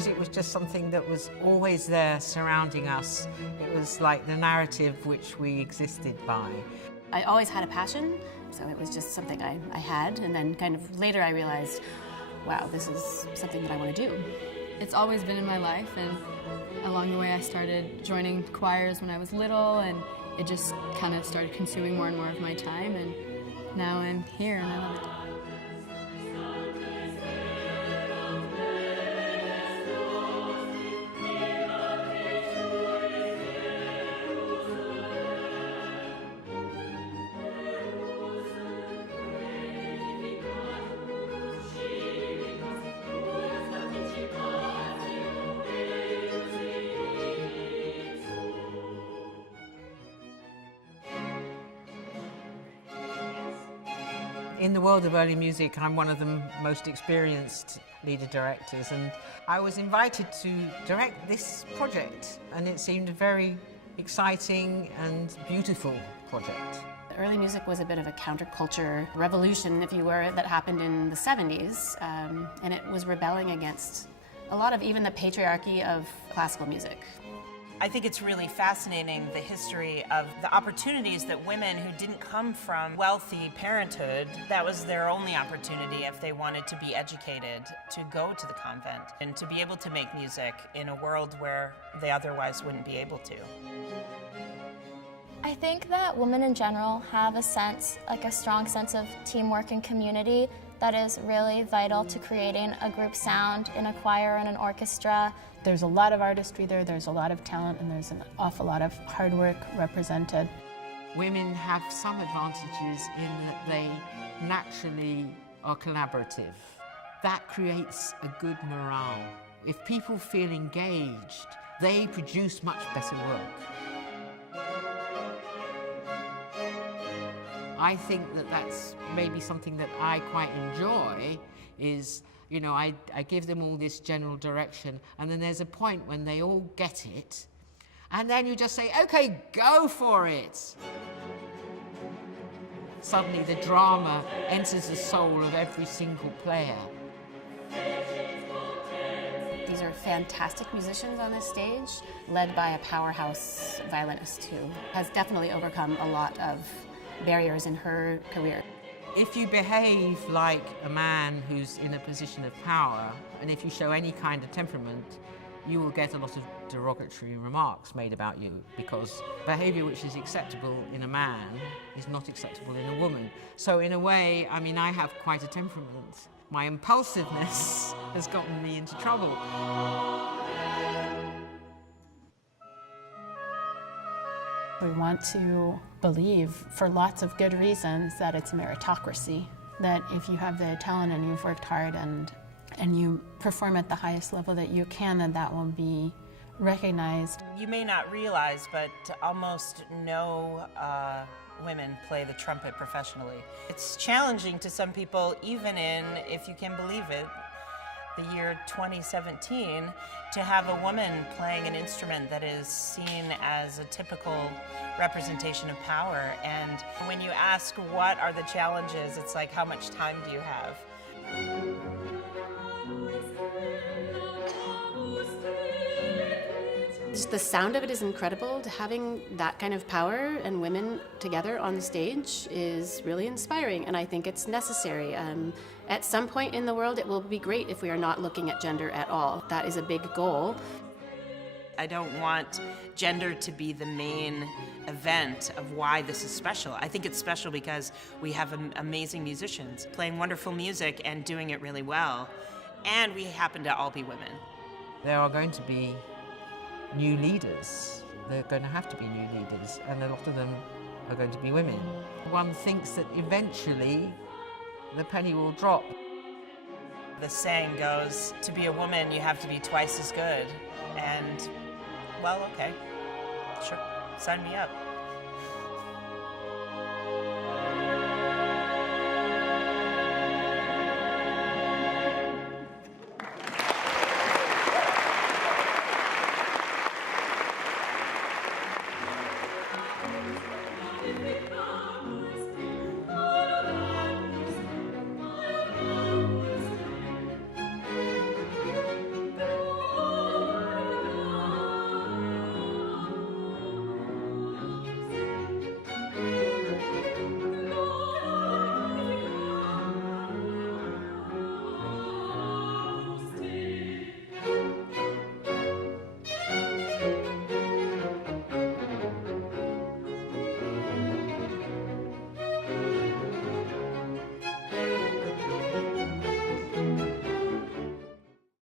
music was just something that was always there surrounding us. It was like the narrative which we existed by. I always had a passion, so it was just something I had, and then kind of later I realized, wow, this is something that I want to do. It's always been in my life, and along the way I started joining choirs when I was little, and it just kind of started consuming more and more of my time, and now I'm here and I love it. In the world of early music, I'm one of the most experienced leader directors, and I was invited to direct this project, and it seemed a very exciting and beautiful project. Early music was a bit of a counterculture revolution, if you were, that happened in the 70s, and it was rebelling against a lot of even the patriarchy of classical music. I think it's really fascinating, the history of the opportunities that women who didn't come from wealthy parenthood, that was their only opportunity if they wanted to be educated, to go to the convent and to be able to make music in a world where they otherwise wouldn't be able to. I think that women in general have a sense, like a strong sense of teamwork and community that is really vital to creating a group sound in a choir and an orchestra. There's a lot of artistry there, there's a lot of talent, and there's an awful lot of hard work represented. Women have some advantages in that they naturally are collaborative. That creates a good morale. If people feel engaged, they produce much better work. I think that that's maybe something that I quite enjoy is, you know, I give them all this general direction, and then there's a point when they all get it, and then you just say, okay, go for it. Suddenly the drama enters the soul of every single player. These are fantastic musicians on this stage, led by a powerhouse violinist who has definitely overcome a lot of barriers in her career. If you behave like a man who's in a position of power, and if you show any kind of temperament, you will get a lot of derogatory remarks made about you, because behavior which is acceptable in a man is not acceptable in a woman. So in a way, I mean, I have quite a temperament. My impulsiveness has gotten me into trouble. We want to believe, for lots of good reasons, that it's a meritocracy. That if you have the talent and you've worked hard and you perform at the highest level that you can, then that will be recognized. You may not realize, but almost no women play the trumpet professionally. It's challenging to some people, even in, if you can believe it, the year 2017, to have a woman playing an instrument that is seen as a typical representation of power. And when you ask what are the challenges, it's like, how much time do you have? Just the sound of it is incredible. Having that kind of power and women together on the stage is really inspiring, and I think it's necessary. At some point in the world, it will be great if we are not looking at gender at all. That is a big goal. I don't want gender to be the main event of why this is special. I think it's special because we have amazing musicians playing wonderful music and doing it really well, and we happen to all be women. There are going to be new leaders. There are going to have to be new leaders, and a lot of them are going to be women. One thinks that eventually the penny will drop. The saying goes, to be a woman, you have to be twice as good. And, well, okay, sure, sign me up.